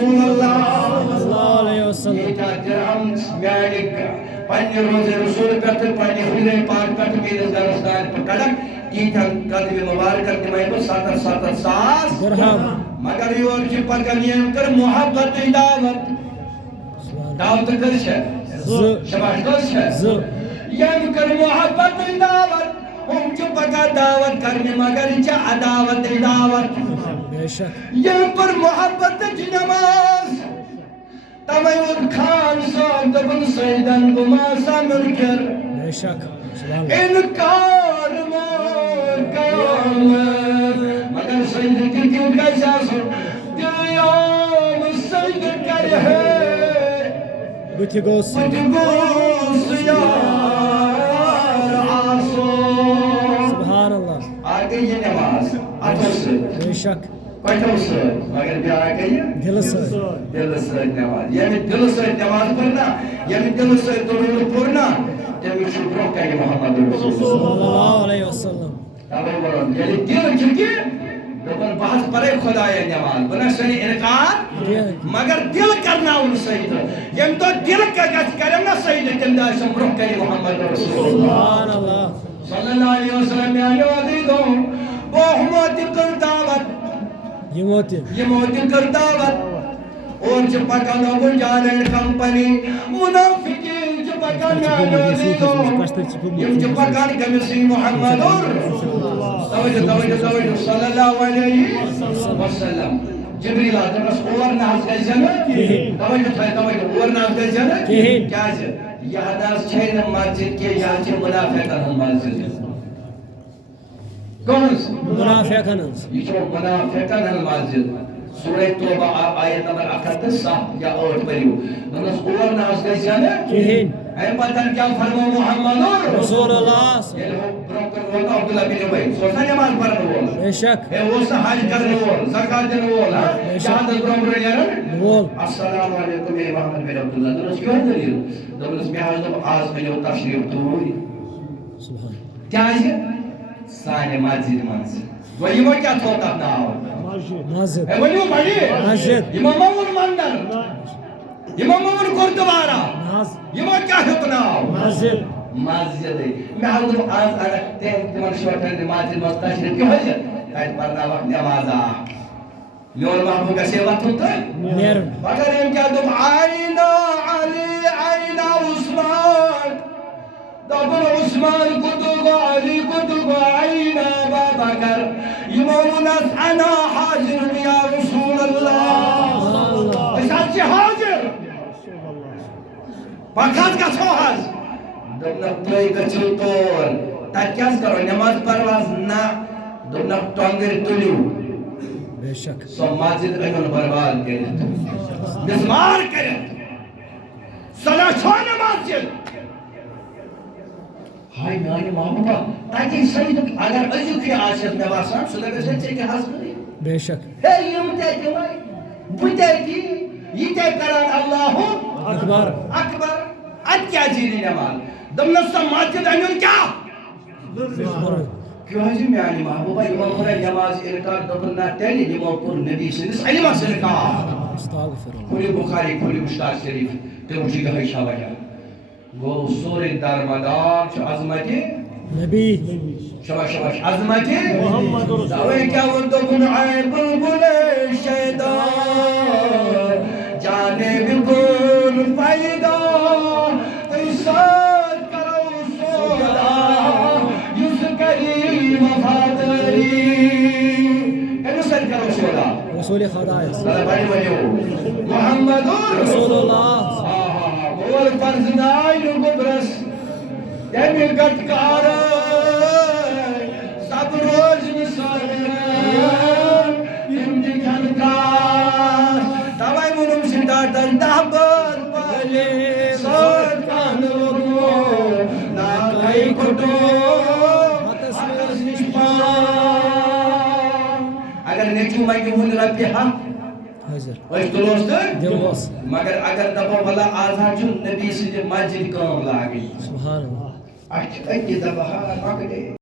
رسول الله صلى الله عليه وسلم يتا درهم مالك پنہ روز رسول پہ پنہ خدا پاک پہ میرے درستان پکڑک یتا قدم مبارک دمائی پر 77 ساس درہم مگر یور چھ پکن یم کر محبت دعوت دعوت کر چھ شباش کر چھ یم کر محبت دعوت ہم چھ پکا دعوت کرنے مگر چھ عداوت دعوت بے شک یم پر محبت چھ نماز تمہیں خان صاحب دبن سیدن گما سامر کر بے شک انکار قیامت مگر سید کی کیوں کیسا سن قیام سید کر ہے بتی گوس یار آسو سبحان اللہ آگئی یہ نماز اتو سے بے شک پٹھو سے مگر بھی آگئی دل سے نماز یعنی دل سے نماز پڑھنا یعنی دل سے درود پڑھنا تمہیں شکر کرے محمد رسول صلی اللہ علیہ وسلم یعنی دل چکی دبن بحث پرے خدا نماز بنا سنی انکار مگر دل کرنا ان سید یم تو دل کا گچ کرم نا سید تم دا شکر کرے محمد رسول سبحان اللہ صلی اللہ علیہ وسلم یا عزیزو بہمت کر دعوت یہ کر دعوت اور چھ پکان ابو جالن کمپنی منافقین چھ پکان یم چھ پکان کمسی محمد توجہ صلی اللہ علیہ وسلم جبریل آدمس اور ناز گزن توجہ اور ناز گزن کیا یہ حداث چھین مسجد کے یا چھ منافقان مسجد کون منافقان یہ چھو منافقان المسجد سورہ توبہ آیت نمبر 7 یا 8 پڑھیو منس اور ناز گئی جانے کہین اے پتن کیا فرمو محمد رسول اللہ یہ برکر ہوتا عبداللہ بن ابی سوچا نماز پڑھنے والا بے شک اے وہ حج کرنے والا زکات دینے والا شہادت برکر یار السلام علیکم اے محمد بن عبداللہ درس کیوں دلیل دبلس میں حاضر آز ملو تشریف توری سبحان کیا ہے سانے مسجد منز ویمو کیا تھوتا ناو مسجد ویمو بڑی مسجد امام امور مندر امام امور گردوارا امام کیا حکناو مسجد مسجد میں حضر آز ارکتے ہیں تمہر شوٹن مسجد مستشرف کی حجر تاید پرنا وقت نمازا میون محبوب کا سیوت ہوتا ہے میرن مگر ان کیا تم آئینا علی آئینا عثمان دبن عثمان کتب علی کتب عینا بابکر امامنا انا حاضر یا رسول اللہ اسات چی حاضر پاکات کا چھو حاضر دبنک توی کچھو طور تا کیاز کرو نماز پرواز نا دبنک ٹونگر تلیو بے شک سو مسجد ایمن برباد کرے نزمار کرے صلاح چھوڑ مسجد ہائی میانی محبوبہ تاکہ سید اگر ازیو کی آسیت میں باسان سلگہ سے چیکے حاصل کریں بے شک ہے یم تیکی وائی بودے کی یہ تیک کران اللہ اکبر اکبر ات کیا جیلی نمال دمنسا مسجد انیون کیا کیوں ہے جی میانی محبوبہ امام پر نماز انکار دبنا تیلی امام پر نبی سنس علمہ سے انکار استغفر اللہ کھولی بخاری کھولی مشتاق شریف تے مجھے گئی شاوجہ وہ سور دارمدار چھ عظمتی نبی شباش عظمتی محمد رسول اللہ کیا وہ دبن آئے بلبل شیدان جانب کن فائدہ تیساد کرو سودا یوس کری وفادری اینو سید کرو سودا رسول خدا ہے محمد رسول اللہ اور فرزدائی گبرس تیمی گٹکار سب روز مسائل امجی کھنکار توائی منم سندار دہبر پہلے سوٹ کانو ناکائی کھٹو حقس نشپان اگر نیچو مائی ہون ربی حق حاضر وش دلوست دلوست مگر اگر دبا والا آزاد جو نبی سے مسجد کام لاگی سبحان اللہ اچھا دبا ہاں